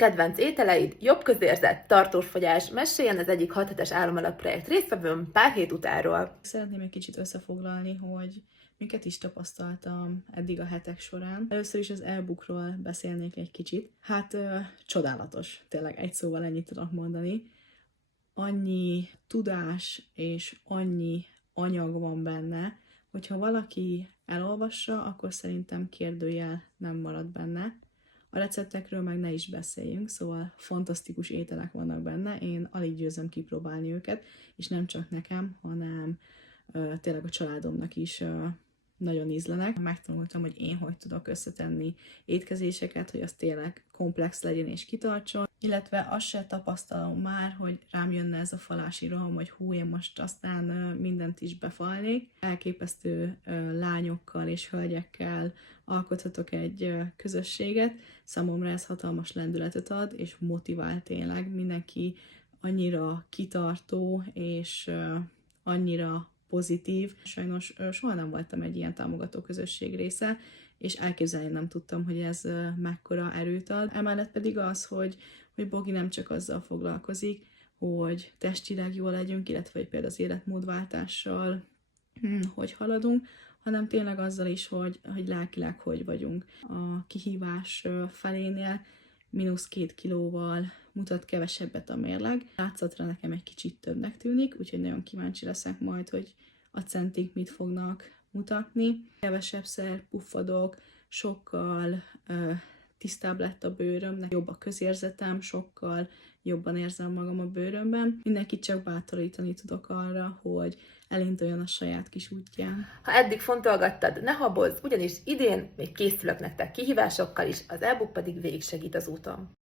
kedvenc ételeid, jobb közérzet, tartós fogyás, meséljen az egyik 6 hetes álomalapprojekt résztvevőm pár hét utánról. Szeretném egy kicsit összefoglalni, hogy miket is tapasztaltam eddig a hetek során. Először is az e-bookról beszélnék egy kicsit. Hát csodálatos, tényleg egy szóval ennyit tudok mondani. Annyi tudás és annyi anyag van benne, hogyha valaki elolvassa, akkor szerintem kérdőjel nem marad benne. A receptekről meg ne is beszéljünk, szóval fantasztikus ételek vannak benne, én alig győzöm kipróbálni őket, és nem csak nekem, hanem tényleg a családomnak is nagyon ízlenek. Megtanultam, hogy én hogy tudok összetenni étkezéseket, hogy az tényleg komplex legyen és kitartson, illetve azt se tapasztalom már, hogy rám jönne ez a falási roham, hogy hú, én most aztán mindent is befalnék. Elképesztő lányokkal és hölgyekkel alkothatok egy közösséget. Számomra ez hatalmas lendületet ad, és motivál tényleg. Mindenki annyira kitartó, és annyira pozitív. Sajnos soha nem voltam egy ilyen támogató közösség része, és elképzelni nem tudtam, hogy ez mekkora erőt ad. Emellett pedig az, hogy Bogi nem csak azzal foglalkozik, hogy testileg jól legyünk, illetve hogy például az életmódváltással hogy haladunk, hanem tényleg azzal is, hogy lelkileg hogy vagyunk. A kihívás felénél -2 kilóval mutat kevesebbet a mérleg. Látszatra nekem egy kicsit többnek tűnik, úgyhogy nagyon kíváncsi leszek majd, hogy a centik mit fognak mutatni. Kevesebbszer puffadok, sokkal tisztább lett a bőröm, jobb a közérzetem, sokkal jobban érzem magam a bőrömben. Mindenkit csak bátorítani tudok arra, hogy elinduljon a saját kis útján. Ha eddig fontolgattad, ne habozz, ugyanis idén még készülök nektek kihívásokkal is, az e-book pedig végig segít az úton.